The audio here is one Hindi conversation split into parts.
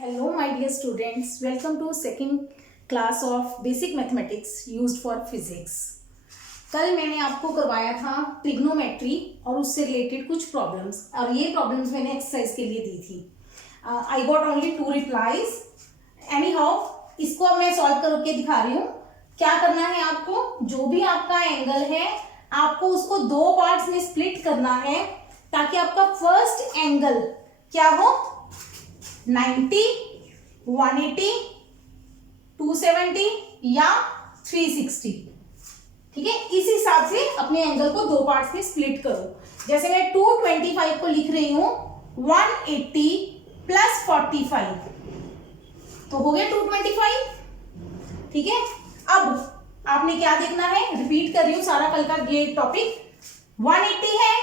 Hello my dear students, welcome to second class of basic mathematics used for physics। कल मैंने आपको करवाया था ट्रिग्नोमेट्री और उससे रिलेटेड कुछ प्रॉब्लम्स और ये प्रॉब्लम्स मैंने एक्सरसाइज के लिए दी थी। I got only 2 replies. Any how इसको अब मैं सॉल्व करके दिखा रही हूँ। क्या करना है आपको, जो भी आपका एंगल है आपको उसको 2 पार्ट्स में स्प्लिट करना है ताकि आपका फर्स्ट एंगल क्या हो, 90, 180, 270 या 360। ठीक है, इस हिसाब से अपने एंगल को 2 पार्ट्स में स्प्लिट करो। जैसे मैं 225 को लिख रही हूं 180 प्लस 45, तो हो गया 225। ठीक है, अब आपने क्या देखना है, रिपीट कर रही हूं सारा कल का ये टॉपिक। 180 है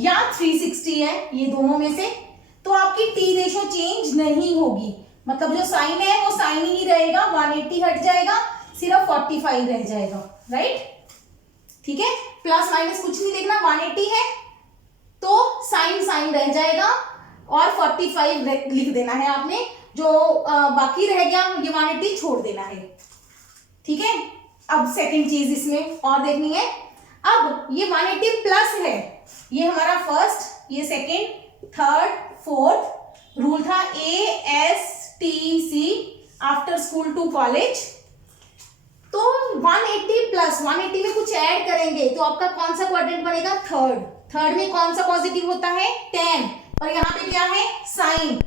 या 360 है, ये दोनों में से, तो आपकी टी रेशो चेंज नहीं होगी। मतलब जो साइन है वो साइन ही रहेगा, 180 हट जाएगा, सिर्फ 45 रह जाएगा। राइट, ठीक है, प्लस माइनस कुछ नहीं देखना। 180 है तो साइन साइन रह जाएगा और 45 लिख देना है आपने। जो बाकी रह गया ये 180 छोड़ देना है। ठीक है, अब सेकंड चीज इसमें और देखनी है। अब ये 180 प्लस है, ये हमारा फर्स्ट, ये सेकंड, थर्ड, फोर्थ रूल था ASTC after school to college. तो 180 प्लस 180 में कुछ ऐड करेंगे तो आपका कौन सा क्वाड्रेंट बनेगा, थर्ड। थर्ड में कौन सा पॉजिटिव होता है, 10, और यहाँ पे क्या है, साइन।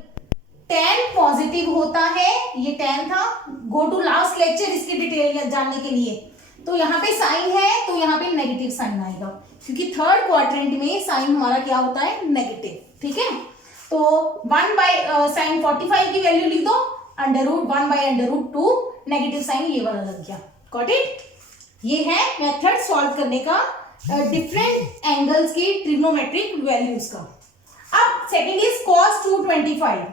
10 पॉजिटिव होता है, ये 10 था। गो टू लास्ट लेक्चर इसकी डिटेल जानने के लिए। तो यहाँ पे साइन है तो यहाँ पे नेगेटिव साइन आएगा, क्योंकि थर्ड क्वाड्रेंट में साइन हमारा क्या होता है, नेगेटिव। ठीक है, तो 1 बाय साइन 45 की वैल्यू लिख दो, √1 बाय √2, नेगेटिव साइन ये वाला लग गया। Got it? ये है मेथड सॉल्व करने का डिफरेंट एंगल्स की ट्रिग्नोमेट्रिक वैल्यूज का। अब सेकंड इज cos 225।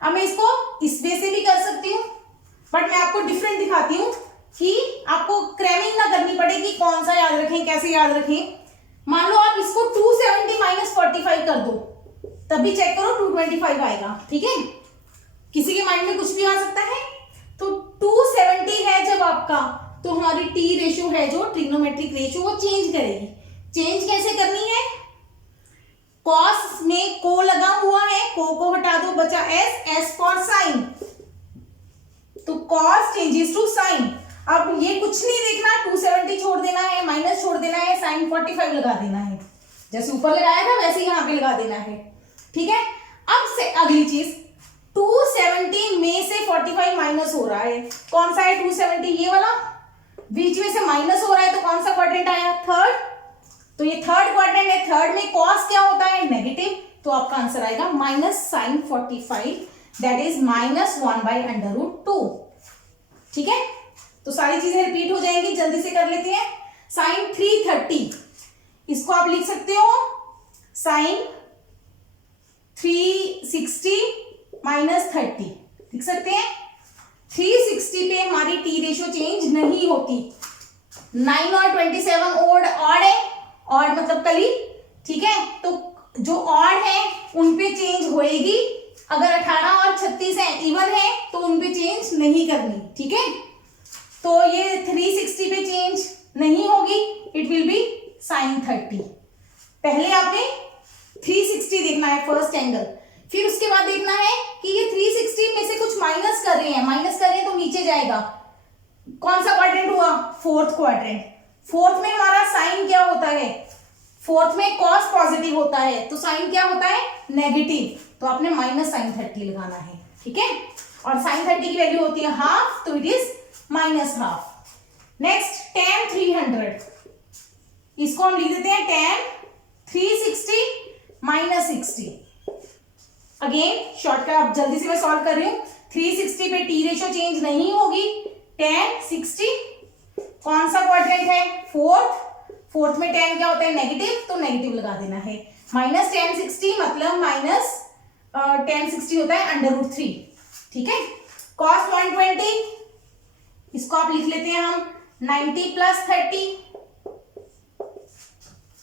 अब मैं इसको इस वे से भी कर सकती हूँ, बट मैं आपको डिफरेंट दिखाती हूँ कि आपको क्रैमिंग ना करनी पड़े कि कौन सा याद रखें, कैसे याद रखें। मान लो आप इसको 270 माइनस 45 कर दो, तभी चेक करो 225 आएगा। ठीक है, किसी के माइंड में कुछ भी आ सकता है। तो 270 है जब आपका, तो हमारी टी रेशियो है जो ट्रिग्नोमेट्रिक रेशियो वो चेंज करेगी। चेंज कैसे करनी है, कॉस में को लगा हुआ है, को हटा दो, बचा एस फॉर साइन, तो कॉस चेंजेस टू साइन। अब ये कुछ नहीं देखना, 270 छोड़ देना है, माइनस छोड़ देना है, साइन 45 लगा देना है। जैसे ऊपर लगाया था वैसे यहाँ पे लगा देना है। ठीक है, अब से अगली चीज, 270 में से 45 माइनस हो रहा है, कौन सा है 270, ये वाला। बीच में से माइनस हो रहा है तो कौन सा क्वाड्रेंट आया, थर्ड। तो ये थर्ड क्वाड्रेंट है, थर्ड में कॉस क्या होता है, नेगेटिव, तो आपका आंसर आएगा minus sine 45, that is -1 by √2। ठीक है, तो सारी चीजें रिपीट हो जाएंगी, जल्दी से कर लेते हैं। साइन 330, इसको आप लिख सकते हो साइन 360 माइनस 30, लिख सकते हैं। 360 पे हमारी टी रेशियो चेंज नहीं होती। 9 और 27 ऑड है, ऑड मतलब कली। ठीक है, तो जो ऑड है उन पे चेंज होएगी, अगर 18 और 36 है इवन है तो उन पे चेंज नहीं करनी। ठीक है, तो ये 360 पे चेंज नहीं होगी, इट विल बी साइन 30। पहले आपने 360 देखना है फर्स्ट एंगल, फिर उसके बाद देखना है कि ये 360 में से कुछ माइनस कर रहे हैं तो नीचे जाएगा। कौन सा क्वाड्रेंट हुआ, फोर्थ क्वाड्रेंट। फोर्थ में हमारा साइन क्या होता है, फोर्थ में कॉस पॉजिटिव होता है, तो साइन क्या होता है, नेगेटिव, तो आपने माइनस साइन 30 लगाना है। ठीक है, और साइन 30 की वैल्यू होती है हाफ, तो it is -half. Next tan 300, इसको हम लिख देते हैं tan 360 -60। अगेन शॉर्टकट, अब जल्दी से मैं सॉल्व कर रही हूं। 360 पे टी रेशियो चेंज नहीं होगी, tan 60, कौन सा क्वाड्रेंट है, फोर्थ में tan क्या होता है, नेगेटिव, तो नेगेटिव लगा देना है। माइनस tan 60 मतलब माइनस tan 60 होता है √3। ठीक है, cos 120, इसको आप लिख लेते हैं हम 90 प्लस 30।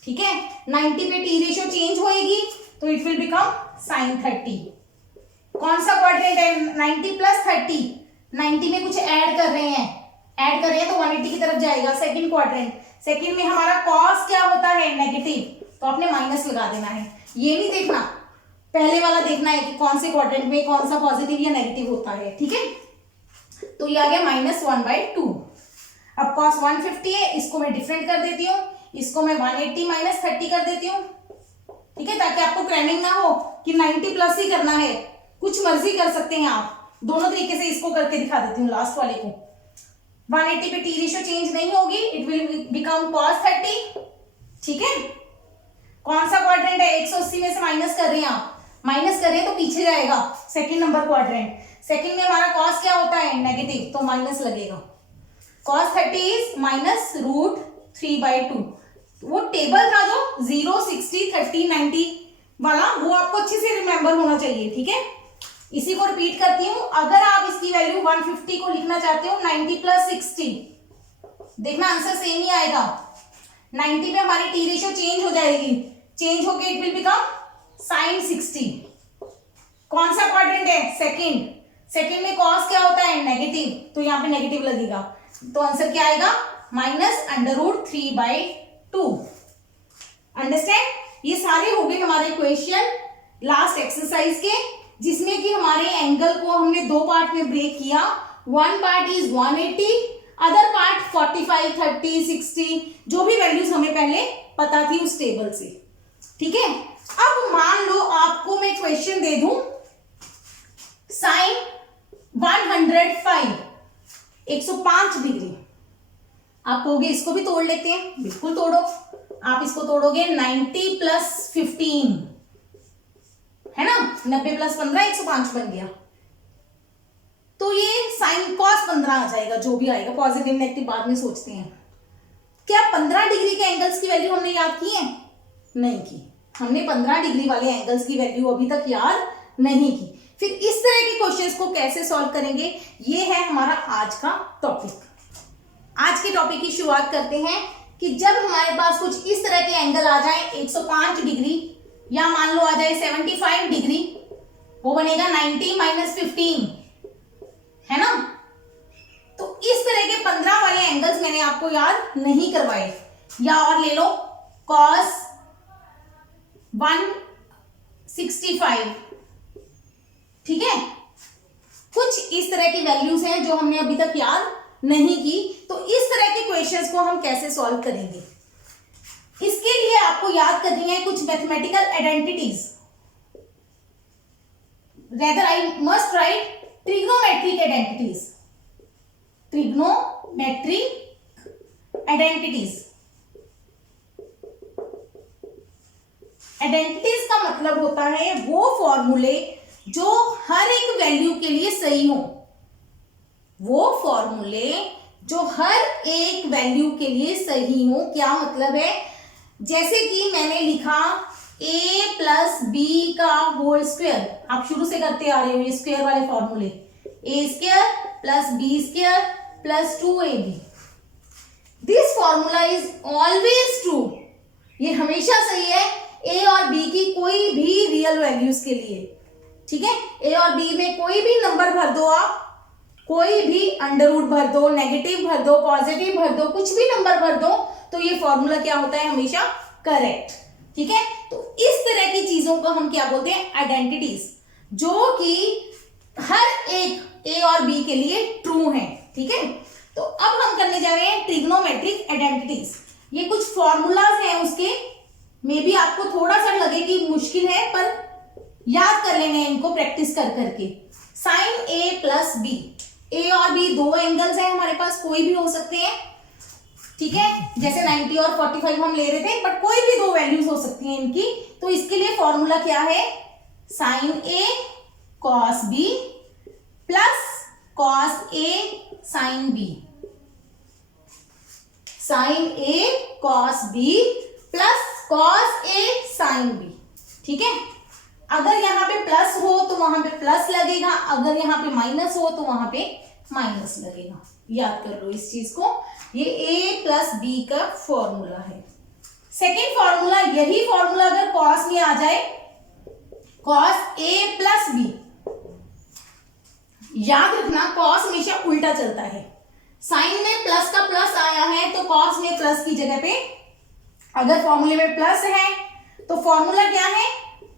ठीक है, 90 पे टी रेशियो चेंज होएगी तो इट विल बिकम साइन 30। कौन सा क्वाड्रेंट है? 90 प्लस 30, 90 में कुछ ऐड कर रहे हैं, तो 180 की तरफ जाएगा। सेकंड क्वाड्रेंट, सेकंड में हमारा कॉस क्या होता है? नेगेटिव, तो आपने माइनस लगा देना है। ये नहीं देखना, पहले वाला देखना है कि कौन से क्वाड्रेंट में कौन सा पॉजिटिव या नेगेटिव होता है, ठीक है। तो ये आ गया -1/2। अब कॉस 150 है, इसको मैं डिफरेंट कर देती हूँ, इसको मैं 180 माइनस 30 कर देती हूँ, ठीक है, ताकि आपको क्रैमिंग ना हो कि 90 प्लस ही करना है, कुछ मर्जी कर सकते हैं आप। दोनों तरीके से इसको करके दिखा देती हूँ लास्ट वाले को। 180 पे टी रेशियो चेंज नहीं होगी, इट विल बिकम cos 30, ठीक है। कौन सा क्वाड्रेंट है? 180 में से माइनस कर रहे हैं आप, माइनस कर रहे हैं तो पीछे जाएगा, सेकंड नंबर क्वाड्रेंट। सेकंड में हमारा cos क्या होता है? नेगेटिव, तो माइनस लगेगा। cos 30 is -√3/2। वो टेबल था जो 0, 60, 30, 90 वाला, वो आपको अच्छे से रिमेंबर होना चाहिए, ठीक है। इसी को रिपीट करती हूं। अगर आप इसकी वैल्यू 150 को लिखना चाहते हो 90 प्लस 60, देखना आंसर सेम ही आएगा। 90 पे हमारी टी रेशियो चेंज हो जाएगी, चेंज होके इट विल बिकम sin 60। कौन सा क्वाड्रेंट है? सेकंड, सेकंड में cos क्या होता है? नेगेटिव, तो यहाँ पे नेगेटिव लगेगा, तो आंसर क्या आएगा? -√3/2। अंडरस्टैंड? ये सारे हो गए हमारे क्वेश्चन लास्ट एक्सरसाइज के, जिसमें कि हमारे एंगल को हमने दो पार्ट में ब्रेक किया। One part is 180, other part 45, 30, 60, जो भी वैल्यूज हमें पहले पता थी उस टेबल से, ठीक है। अब मान लो आपको मैं क्वेश्चन दे दूं साइन 105, 105 डिग्री, आप कहोगे इसको भी तोड़ लेते हैं, बिल्कुल तोड़ो। आप इसको तोड़ोगे 90 प्लस 15, है ना, 90 प्लस 15 105 बन गया। तो ये साइन cos 15 आ जाएगा, जो भी आएगा, पॉजिटिव नेगेटिव बाद में सोचते हैं। क्या 15 डिग्री के एंगल्स की वैल्यू हमने याद की है? नहीं की, हमने 15 डिग्री वाले एंगल्स की वैल्यू अभी तक याद नहीं की। फिर इस तरह के क्वेश्चंस को कैसे सॉल्व करेंगे, ये है हमारा आज का टॉपिक। आज के टॉपिक की शुरुआत करते हैं कि जब हमारे पास कुछ इस तरह के एंगल आ जाए 105 डिग्री, या मान लो आ जाए 75 डिग्री, वो बनेगा 90 माइनस 15, है ना। तो इस तरह के 15 वाले एंगल्स मैंने आपको याद नहीं करवाए। या और ले लो cos 165, ठीक है। कुछ इस तरह की वैल्यूज हैं जो हमने अभी तक याद नहीं की, तो इस तरह के क्वेश्चंस को हम कैसे सॉल्व करेंगे, इसके लिए आपको याद करनी है कुछ mathematical identities. Rather I must write trigonometric identities, trigonometric identities. Identities का मतलब होता है वो फॉर्मूले जो हर एक वैल्यू के लिए सही हो, वो फॉर्मूले जो हर एक वैल्यू के लिए सही हो। क्या मतलब है? जैसे कि मैंने लिखा a प्लस बी का होल स्क्वायर, आप शुरू से करते आ रहे हो ये स्क्वायर वाले फॉर्मूले, a square plus B square plus 2ab। This formula is always true, ये हमेशा सही है a और b की कोई भी रियल वैल्यूज के लिए, ठीक है। a और b में कोई भी नंबर भर दो आप, कोई भी अंडर रूट भर दो, नेगेटिव भर दो, पॉजिटिव भर दो, कुछ भी नंबर भर दो, तो ये फॉर्मूला क्या होता है? हमेशा करेक्ट, ठीक है। तो इस तरह की चीजों को हम क्या बोलते हैं? आइडेंटिटीज, जो कि हर एक a और b के लिए ट्रू है, ठीक है। तो अब हम करने जा रहे हैं ट्रिग्नोमेट्रिक आइडेंटिटीज। ये कुछ फॉर्मूलाज हैं उसके, मे बी आपको थोड़ा सा लगे कि मुश्किल है, पर याद कर लेंगे इनको प्रैक्टिस कर करके। Sine a plus B, a और b दो एंगल्स हैं हमारे पास, कोई भी हो सकते हैं, ठीक है। जैसे 90 और 45 हम ले रहे थे, बट कोई भी दो वैल्यूज हो सकती हैं इनकी। तो इसके लिए फॉर्मूला क्या है? Sine a cos b plus cos a sine b, sine a cos b plus cos a sine b, ठीक है। अगर यहाँ पे प्लस हो तो वहां पे प्लस लगेगा, अगर यहाँ पे माइनस हो तो वहां पे माइनस लगेगा। याद कर लो इस चीज को, ये a प्लस बी का फॉर्मूला है। सेकेंड फॉर्मूला, यही फॉर्मूला अगर कॉस में आ जाए, कॉस a प्लस बी, याद रखना कॉस हमेशा उल्टा चलता है। साइन में प्लस का प्लस आया है तो कॉस में प्लस की जगह पे अगर फॉर्मूले में प्लस है तो फॉर्मूला क्या है,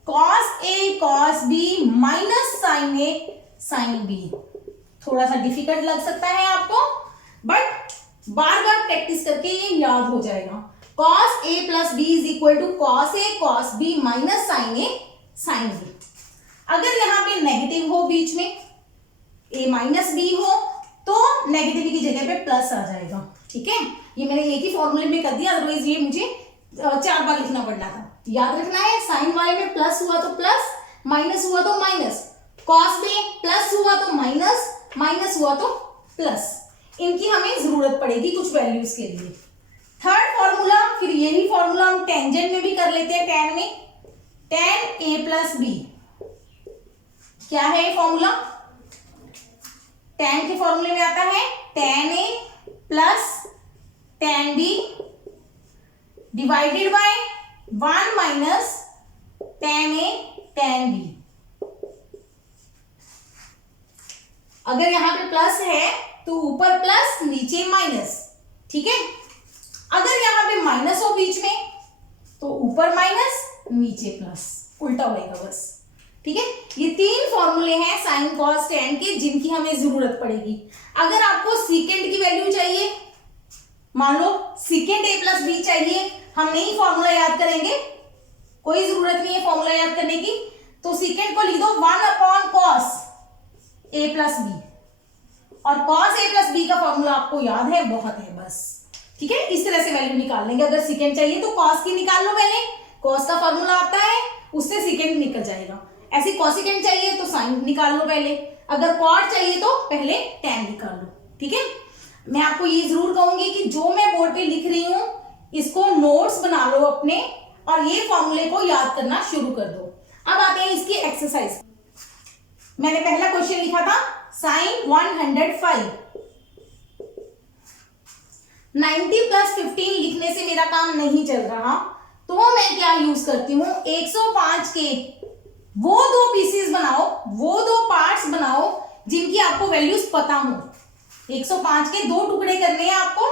cos A cos B minus sine A sine B. थोड़ा सा डिफिकल्ट लग सकता है आपको, बट बार बार प्रैक्टिस करके ये याद हो जाएगा। Cos A plus B is equal to cos A cos B minus sine A sine B. अगर यहाँ पे नेगेटिव हो बीच में, ए माइनस बी हो, तो नेगेटिव की जगह पे प्लस आ जाएगा। ठीक है, ये मैंने एक ही फॉर्मूले में कर दिया, अदरवाइज ये मुझे 4 बार लिखना पड़ना था। याद रखना है साइन वाले में प्लस हुआ तो प्लस, माइनस हुआ तो माइनस, कॉस में प्लस हुआ तो माइनस, माइनस हुआ तो प्लस। इनकी हमें जरूरत पड़ेगी कुछ वैल्यूज के लिए। थर्ड फॉर्मूला, फिर यही फॉर्मूला हम टेंजेंट में भी कर लेते हैं। टेन में टेन ए प्लस बी, क्या है ये फॉर्मूला, टेन के फॉर्मूले में आता है tan A plus tan B divided by 1 minus tan A tan B. अगर यहां पे प्लस है तो ऊपर प्लस नीचे माइनस। ठीक है, अगर यहां पे माइनस हो बीच में तो ऊपर माइनस नीचे प्लस, उल्टा होएगा बस। ठीक है, ये 3 फॉर्मूले हैं साइन कॉस टेन के जिनकी हमें जरूरत पड़ेगी। अगर आपको सीकेंट की वैल्यू चाहिए, मान लो सीकेंट ए प्लस बी चाहिए, हम नहीं फॉर्मूला याद करेंगे, कोई जरूरत नहीं है फॉर्मूला याद करने की, तो सीकेंट को लिख दो 1 upon cos A plus B, और कॉस ए प्लस बी का फॉर्मूला आपको याद है, बहुत है बस। ठीक है, इस तरह से वैल्यू निकाल लेंगे। अगर सीकेंट चाहिए तो कॉस की निकाल लो पहले, कॉस का फॉर्मूला आता है, उससे सीकेंट निकल जाएगा। ऐसे कॉसिकेंट चाहिए तो साइन निकाल लो पहले, अगर कॉट चाहिए तो पहले टेन निकाल लो। ठीक है, मैं आपको ये जरूर कहूंगी कि जो मैं बोर्ड पे लिख रही हूं इसको नोट्स बना लो अपने, और ये फॉर्मूले को याद करना शुरू कर दो। अब आते हैं इसकी एक्सरसाइज। मैंने पहला क्वेश्चन लिखा था साइन 105, 90 प्लस 15 लिखने से मेरा काम नहीं चल रहा, तो मैं क्या यूज करती हूँ, 105 के वो 2 पीसेस बनाओ, वो 2 पार्ट्स बनाओ जिनकी आपको वैल्यूज पता हो। 105 के 2 टुकड़े करने हैं आपको,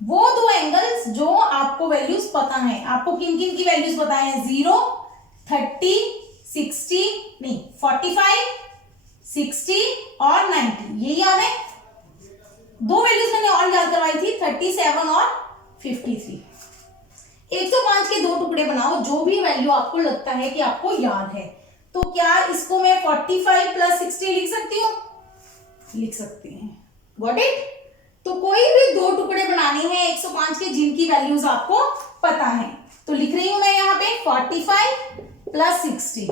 वो 2 एंगल्स जो आपको वैल्यूज पता है। आपको किन किन की वैल्यूज पता है, 0, 30, 60 नहीं 45, 60 और 90, ये याद है। 2 वैल्यूज मैंने और याद करवाई थी, 37 और 53। 105 के 2 टुकड़े बनाओ, जो भी वैल्यू आपको लगता है कि आपको याद है। तो क्या इसको मैं 45 प्लस 60 लिख सकती हूँ, लिख सकते हैं। Got it. तो कोई भी 2 टुकड़े बनाने हैं 105 के जिनकी वैल्यूज आपको पता है, तो लिख रही हूं मैं यहाँ पे 45 प्लस 60।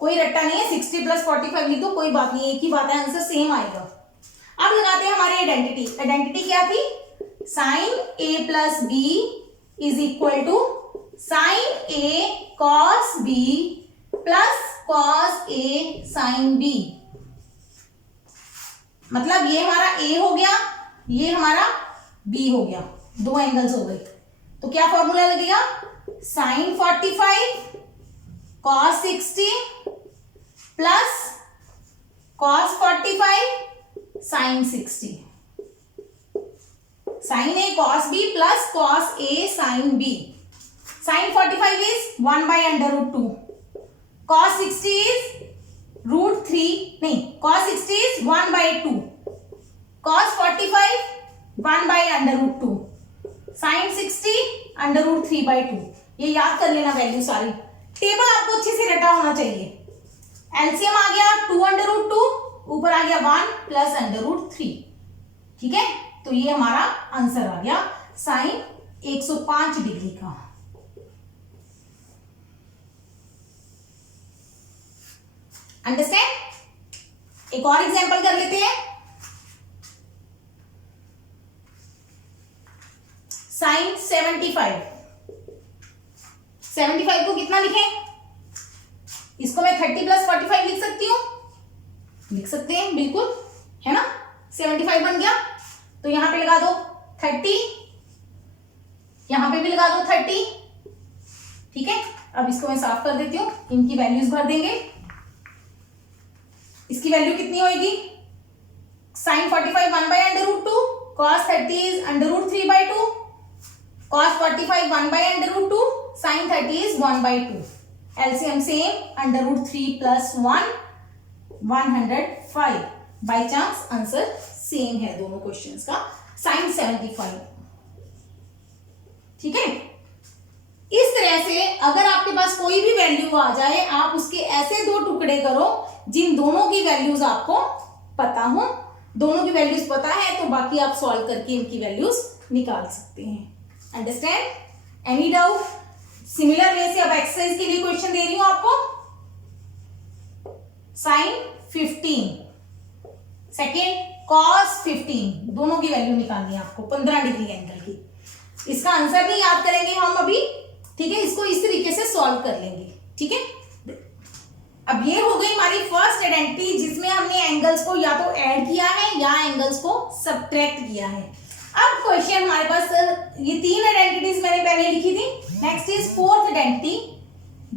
कोई रट्टा नहीं है, 60 प्लस 45 लिख दो, कोई बात नहीं, एक ही बात है, आंसर सेम आएगा। अब लगाते हैं हमारी आइडेंटिटी। आइडेंटिटी क्या थी, sine A plus B is equal to sine A cos B plus cos A sine B. मतलब ये हमारा ए हो गया, ये हमारा बी हो गया, 2 एंगल्स हो गए। तो क्या फॉर्मूला लगेगा, sine 45 cos 60 plus cos 45 sine 60। Sine A cos B plus cos A sine B. Sine 45 is 1 by √2, cos 60 is √3 नहीं, cos 60 is 1/2, cos 45 1/√2, sin 60 √3/2। ये याद कर लेना वैल्यू सारी, टेबल आपको अच्छे से रटा होना चाहिए। एलसीएम आ गया 2/√2, ऊपर आ गया 1 प्लस √3। ठीक है, तो ये हमारा आंसर आ गया साइन 105 डिग्री का। अंडरस्टैंड। एक और एग्जांपल कर लेते हैं, साइन 75। 75 को कितना लिखें, इसको मैं 30 प्लस 45 लिख सकती हूँ, लिख सकते हैं बिल्कुल, है ना। 75 बन गया, तो यहां पे लगा दो 30, यहां पे भी लगा दो 30। ठीक है, अब इसको मैं साफ कर देती हूँ, इनकी वैल्यूज भर देंगे। इसकी वैल्यू कितनी होगी, sign 45 1/√2, cos 30 is √3/2, cos 45 1/√2, sin 30 is 1/2, LCM same √3 + 1 105, by chance answer same है दोनों क्वेश्चंस का, साइन 75। ठीक है, इस तरह से अगर आपके पास कोई भी वैल्यू आ जाए, आप उसके ऐसे दो टुकड़े करो जिन दोनों की वैल्यूज आपको पता हो, दोनों की वैल्यूज पता है तो बाकी आप सॉल्व करके इनकी वैल्यूज निकाल सकते हैं। Understand? Any doubt? Similar way से अब एक्सरसाइज के लिए क्वेश्चन दे रही हूं आपको। साइन 15 सेकेंड, कॉस 15, दोनों की वैल्यू निकालनी है आपको 15 डिग्री एंगल की। इसका आंसर नहीं याद करेंगे हम अभी, ठीक है, इसको इस तरीके से सॉल्व कर लेंगे। ठीक है, अब ये हो गई हमारी फर्स्ट आइडेंटिटी जिसमें हमने एंगल्स को या तो ऐड किया है या एंगल्स को सबट्रैक्ट किया है। अब क्वेश्चन हमारे पास, ये 3 आइडेंटिटीज मैंने पहले लिखी थी। नेक्स्ट इज फोर्थ आइडेंटिटी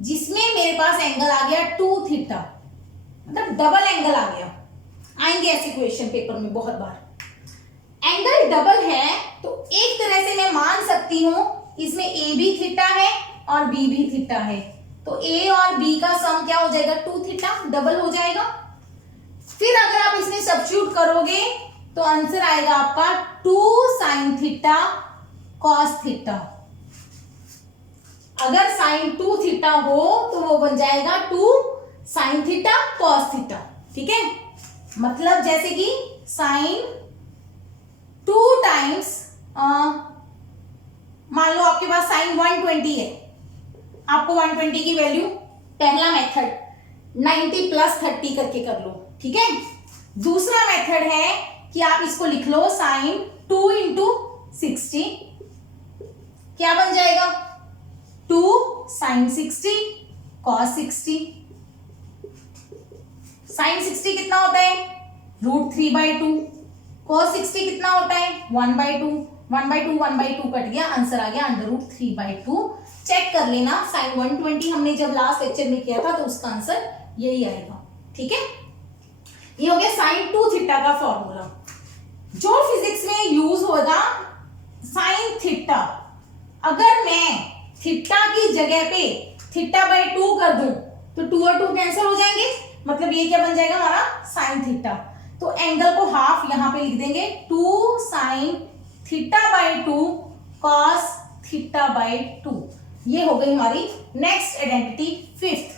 जिसमें मेरे पास एंगल आ गया 2 थीटा, मतलब डबल एंगल आ गया। आएंगे ऐसे क्वेश्चन पेपर में बहुत बार। एंगल डबल है तो एक तरह से मैं मान सकती हूं इसमें ए भी थीटा है और बी भी थीटा है, तो ए और बी का सम क्या हो जाएगा, 2 थीटा, डबल हो जाएगा। फिर अगर आप इसमें सब्स्टिट्यूट करोगे तो आंसर आएगा आपका 2 साइन थीटा कॉस थीटा। अगर साइन 2 थीटा हो तो वो बन जाएगा 2 साइन थीटा कॉस थीटा। ठीक है, मतलब जैसे कि साइन 2 टाइम्स, मान लो आपके पास साइन 120 है, आपको 120 की वैल्यू, पहला मेथड 90 + 30 करके कर लो। ठीक है, दूसरा मेथड है कि आप इसको लिख लो साइन 2 × 60, क्या बन जाएगा, 2 साइन 60 कॉस 60। साइन 60 कितना होता है, √3/2, cos 60 कितना होता है, 1/2, 1/2 1/2 कट गया, आंसर आ गया √3/2। चेक कर लेना, साइन 120 हमने जब लास्ट लेक्चर में किया था तो उसका आंसर यही आएगा। ठीक है, ये हो गया साइन 2 थीटा का फॉर्मूला। जो फिजिक्स में यूज होगा साइन थीटा, अगर मैं थीटा की जगह पे θ/2 कर दूं तो 2 और 2 कैंसिल हो जाएंगे, मतलब ये क्या बन जाएगा हमारा साइन थीटा। तो एंगल को हाफ यहां पे लिख देंगे, 2 साइन θ/2 कॉस θ/2। ये हो गई हमारी नेक्स्ट आइडेंटिटी, फिफ्थ,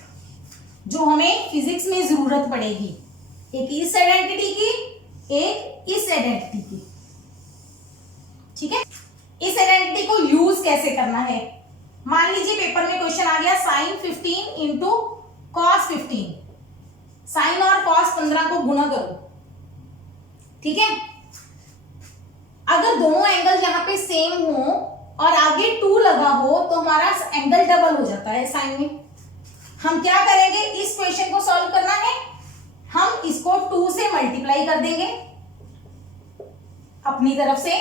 जो हमें फिजिक्स में जरूरत पड़ेगी। एक इस आइडेंटिटी की, एक इस आइडेंटिटी की। ठीक है, इस आइडेंटिटी को यूज कैसे करना है, मान लीजिए पेपर में क्वेश्चन आ गया साइन 15 × कॉस 15, साइन और कॉस 15 को गुणा करो। ठीक है, अगर दोनों एंगल यहां पे सेम हो और आगे 2 लगा हो तो हमारा एंगल डबल हो जाता है साइन में। हम क्या करेंगे, इस क्वेश्चन को सॉल्व करना है, हम इसको 2 से मल्टीप्लाई कर देंगे अपनी तरफ से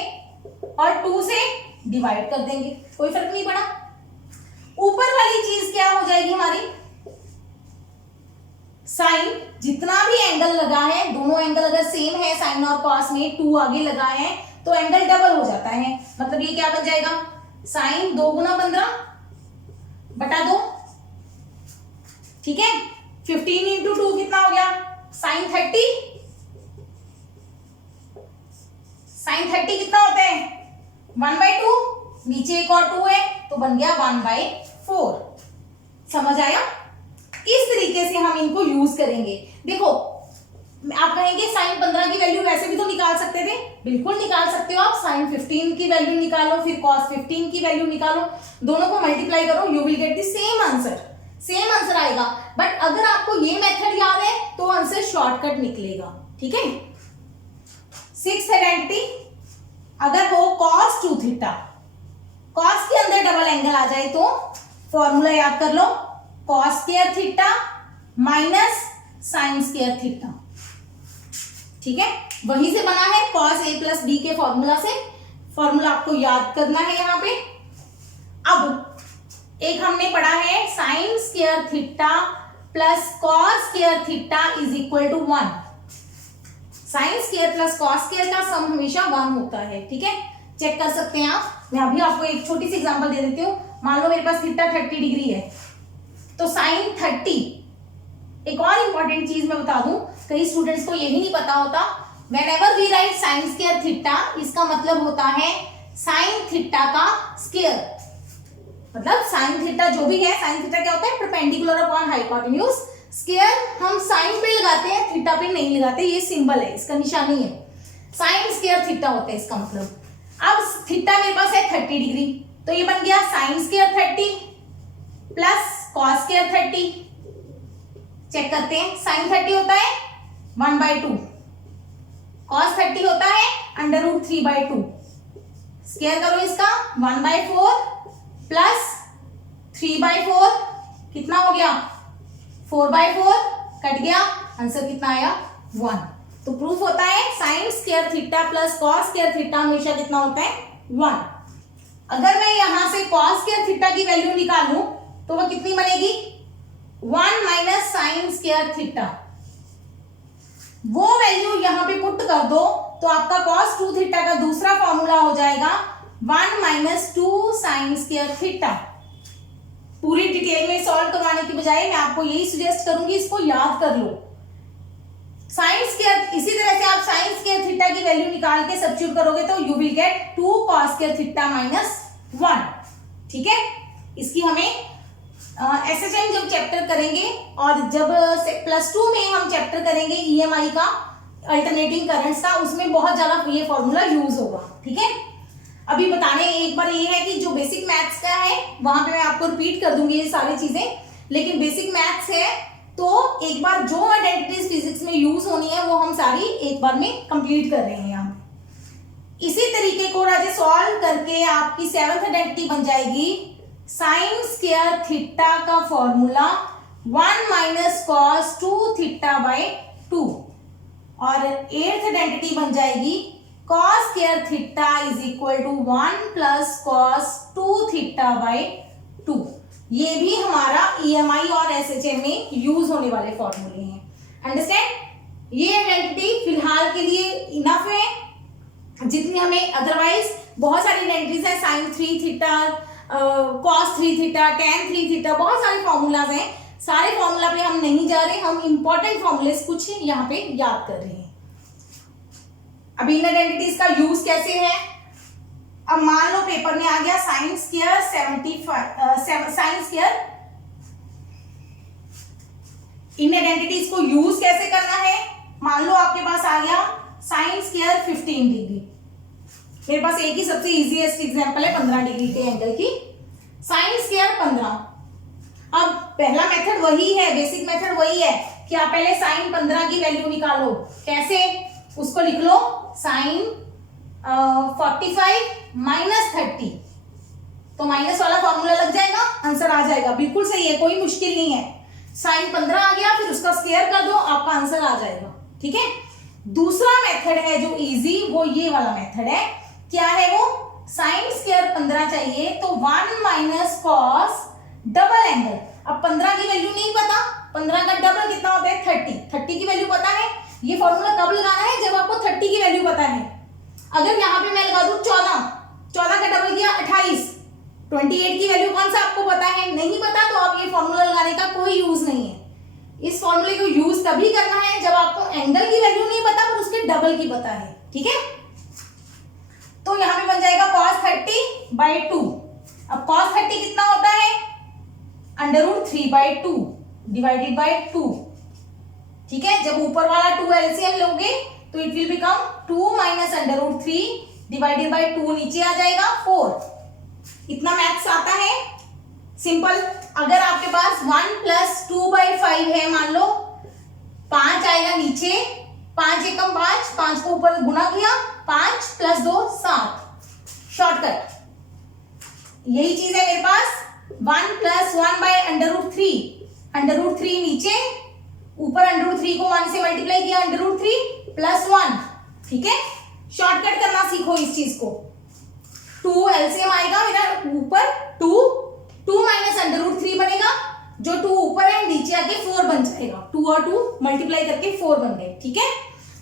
और 2 से डिवाइड कर देंगे, कोई फर्क नहीं पड़ा। ऊपर वाली चीज क्या हो जाएगी हमारी, साइन जितना भी एंगल लगा है, दोनों एंगल अगर सेम है साइन और कॉस में, 2 आगे लगा है तो एंगल डबल हो जाता है। मतलब ये क्या बन जाएगा, साइन 2 × 15/2। ठीक है, 15 × 2 कितना हो गया, साइन 30। साइन 30 कितना होता है, 1/2, नीचे एक और 2 है तो बन गया 1/4। समझ आया? इस तरीके से हम इनको यूज करेंगे। देखो, आप कहेंगे साइन 15 की वैल्यू वैसे भी तो निकाल सकते थे, बिल्कुल निकाल सकते हो आप। साइन 15 की वैल्यू निकालो, फिर कॉस 15 की वैल्यू निकालो, दोनों को मल्टीप्लाई करो, you will get the same answer, same answer आएगा। बट अगर आपको ये मेथड याद है तो आंसर शॉर्टकट निकलेगा। ठीक है, सिक्स्थ आइडेंटिटी, अगर हो cos 2 थीटा, cos के अंदर डबल एंगल आ जाए तो फॉर्मूला याद कर लो, cos square theta minus sign square theta. ठीक है, वहीं से बना है cos a + b के फॉर्मूला से, फॉर्मूला आपको याद करना है यहां पे। अब एक हमने पढ़ा है sine square theta plus cos square theta is equal to 1। Sine square plus cos square का सम हमेशा 1 होता है, ठीक है, चेक कर सकते हैं आप। मैं अभी आपको एक छोटी सी एग्जांपल दे देती हूँ। मान लो मेरे पास थीटा 30 डिग्री है, तो साइन 30। एक और इंपॉर्टेंट चीज मैं बता दूं, कई स्टूडेंट्स को यही नहीं पता होता, whenever we write sine square theta, इसका मतलब होता है साइन थीटा का स्क्वायर। मतलब साइन थीटा जो भी है, साइन थीटा क्या होता है, परपेंडिकुलर अपॉन हाइपोटेन्यूज। स्क्वायर हम साइन पे लगाते हैं, थीटा पे नहीं लगाते, ये सिंबल है, इसका निशानी है। साइन स्क्वायर थीटा होता है इसका मतलब। अब थीटा मेरे पास है 30 डिग्री, तो ये बन गया sine square 30 plus cos square 30। Check करते हैं, साइन 30 होता है 1/2, कॉस 30 होता है √3/2। स्क्वायर करो इसका, 1/4 प्लस 3/4 कितना हो गया, 4/4 कट गया, आंसर कितना आया 1। तो प्रूफ होता है sine square theta plus cos square theta हमेशा कितना होता है 1। अगर मैं यहां से कॉस स्क्वायर थीटा की वैल्यू निकालूं तो वो कितनी बनेगी, 1 माइनस साइन स्क्वायर थीटा। वो वैल्यू यहां पे पुट कर दो तो आपका कॉस 2 थीटा का दूसरा फॉर्मूला हो जाएगा 1 माइनस 2 साइन स्क्वायर थीटा। पूरी डिटेल में सॉल्व करवाने की बजाय मैं आपको यही सजेस्ट करूंगी, इसको याद कर लो। साइन स्क्वायर, इसी तरह से आप साइन स्क्वायर थीटा की वैल्यू निकाल के सब्स्टिट्यूट करोगे तो you will get 2 cos square theta minus 1, ठीक है। इसकी हमें एसएचएम जब चैप्टर करेंगे और जब +2 में हम चैप्टर करेंगे ईएमआई का, अल्टरनेटिंग करंट्स का, उसमें बहुत ज्यादा ये फॉर्मूला यूज होगा, ठीक है। अभी बताने एक बार ये है कि जो बेसिक मैथ्स का है वहां पे मैं आपको रिपीट कर दूंगी ये सारी चीजें, लेकिन बेसिक मैथ्स है तो एक बार जो आइडेंटिटीज फिजिक्स में यूज होनी है वो हम सारी एक बार में कंप्लीट कर रहे हैं यहाँ। इसी तरीके को राजे सॉल्व करके आपकी 7th आइडेंटिटी बन जाएगी साइन स्क्वायर थीटा का फॉर्मूला 1 माइनस कॉस 2 थीटा/2, और 8th आइडेंटिटी बन जाएगी cos square theta is equal to 1 plus cos 2 theta. ये भी हमारा ईएमआई और एसएचएम में यूज होने वाले फॉर्मूले हैं, अंडरस्टैंड। ये आइडेंटिटी फिलहाल के लिए इनफ है, जितनी हमें अदरवाइज बहुत सारी आइडेंटिटीज है, sine 3 theta, cos 3 theta, tan 3 theta, बहुत सारे फॉर्मूलाज हैं। सारे फॉर्मूला पे हम नहीं जा रहे, हम इंपॉर्टेंट फॉर्मूलेस कुछ यहाँ पे याद कर रहे हैं। अब इन आइडेंटिटीज का यूज कैसे है, अब मान लो पेपर में आ गया साइन स्क्वायर 75, साइन स्क्वायर, इन आइडेंटिटीज को यूज कैसे करना है। मान लो आपके पास आ गया साइन स्क्वायर 15 डिग्री, मेरे पास एक ही सबसे इजीएस्ट एग्जांपल है 15 डिग्री के एंगल की, साइन स्क्वायर 15। अब पहला मेथड वही है, बेसिक मेथड वही है कि आप पहले साइन 15 की वैल्यू निकालो। कैसे, उसको लिख लो साइन 45 माइनस 30, तो माइनस वाला फॉर्मूला लग जाएगा, आंसर आ जाएगा। बिल्कुल सही है, कोई मुश्किल नहीं है। साइन 15 आ गया, फिर उसका स्क्वायर कर दो, आपका आंसर आ जाएगा, ठीक है। दूसरा मेथड है जो इजी, वो ये वाला मेथड है। क्या है वो, साइन स्क्वायर 15 चाहिए तो 1 माइनस कॉस डबल एंगल। अब 15 की वैल्यू नहीं पता, 15 का डबल कितना होता है 30 की वैल्यू पता है। ये फॉर्मूला कब लगाना है, जब आपको 30 की वैल्यू पता है। अगर यहाँ पे मैं लगा दूं 14 का डबल किया 28, 28 की वैल्यू कौन सा आपको पता है, नहीं पता, तो आप ये फॉर्मूला लगाने का कोई यूज नहीं है। इस फॉर्मूले को यूज तभी करना है जब आपको एंगल की वैल्यू नहीं पता पर उसके डबल की पता है, ठीक है। तो यहाँ पे बन जाएगा cos 30/2। अब cos 30 कितना होता है, √3/2 डिवाइडेड बाय 2, ठीक है। जब ऊपर वाला 2 एलसीएम लोगे तो it will become 2 minus √3 divided by 2, नीचे आ जाएगा 4। इतना मैथ्स आता है, सिंपल। अगर आपके पास 1 प्लस 2/5 है, मान लो 5 आएगा नीचे, 5 एकम 5, 5 को ऊपर गुना किया, 5 प्लस 2 7, शॉर्टकट। यही चीज है मेरे पास 1 प्लस 1/√3, √3 नीचे, ऊपर √3 को 1 से मल्टीप्लाई किया, √3 प्लस 1, ठीक है। शॉर्टकट करना सीखो इस चीज को। 2 एलसीएम आएगा मेरा ऊपर 2 माइनस √3 बनेगा, जो 2 ऊपर है नीचे आके 4 बन जाएगा, 2 और 2 मल्टीप्लाई करके 4 बन गए, ठीक है।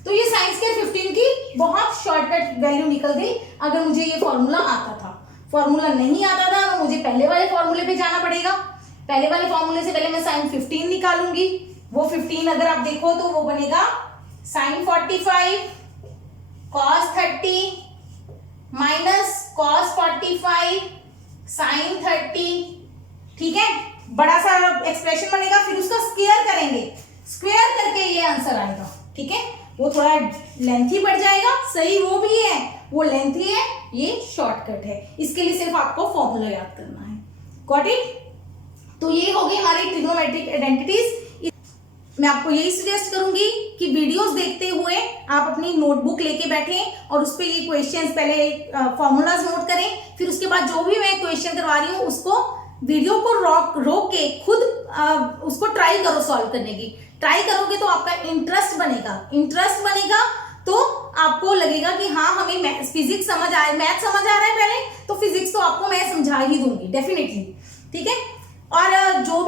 तो ये साइन स्क्वायर 15 की बहुत शॉर्टकट वैल्यू निकल गई अगर मुझे ये फॉर्मूला आता था। फॉर्मूला नहीं आता था तो मुझे पहले वाले फॉर्मूले पे जाना पड़ेगा। पहले वाले फॉर्मूले से पहले मैं साइन 15 निकालूंगी। वो 15 अगर आप देखो तो वो बनेगा sine 45 cos 30 minus cos 45 sine 30, ठीक है। बड़ा सा एक्सप्रेशन बनेगा, फिर उसका स्क्वायर करेंगे, स्क्वायर करके ये आंसर आएगा, ठीक है। वो थोड़ा लेंथी बढ़ जाएगा, सही वो भी है, वो लेंथी है, ये शॉर्टकट है। इसके लिए सिर्फ आपको फॉर्मूला याद करना है। Got it? तो ये हो गई हमारी ट्रिग्नोमेट्रिक आइडेंटिटीज। मैं आपको यही सजेस्ट करूंगी कि वीडियोस देखते हुए आप अपनी नोटबुक लेके बैठें और उस पर ये क्वेश्चंस पहले फॉर्मूलाज नोट करें, फिर उसके बाद जो भी मैं क्वेश्चन करवा रही हूँ उसको वीडियो को रोक के खुद उसको ट्राई करो सॉल्व करने की। ट्राई करोगे तो आपका इंटरेस्ट बनेगा तो आपको लगेगा कि हाँ हमें फिजिक्स समझ आ रहा है, मैथ समझ आ रहा है पहले, तो फिजिक्स तो आपको मैं समझा ही दूंगी डेफिनेटली, ठीक है। और जो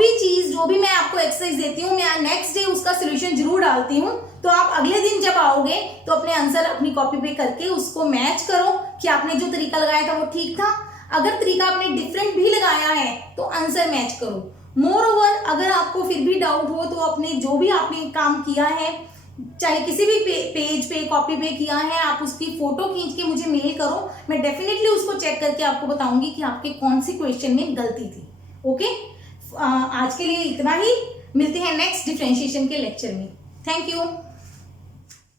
भी मैं आपको एक्सरसाइज देती हूँ, मैं नेक्स्ट डे उसका सोल्यूशन जरूर डालती हूँ। तो आप अगले दिन जब आओगे तो अपने आंसर अपनी कॉपी पे करके उसको मैच करो कि आपने जो तरीका लगाया था वो ठीक था। अगर तरीका आपने डिफरेंट भी लगाया है तो आंसर मैच करो। मोर ओवर अगर आपको फिर भी डाउट हो तो अपने जो भी आपने काम किया है, चाहे किसी भी पेज पे कॉपी पे किया है, आप उसकी फोटो खींच के मुझे मेल करो। मैं डेफिनेटली उसको चेक करके आपको बताऊंगी कि आपके कौन सी क्वेश्चन में गलती थी। ओके, आज के लिए इतना ही। मिलते हैं नेक्स्ट डिफरेंशिएशन के लेक्चर में। Thank you.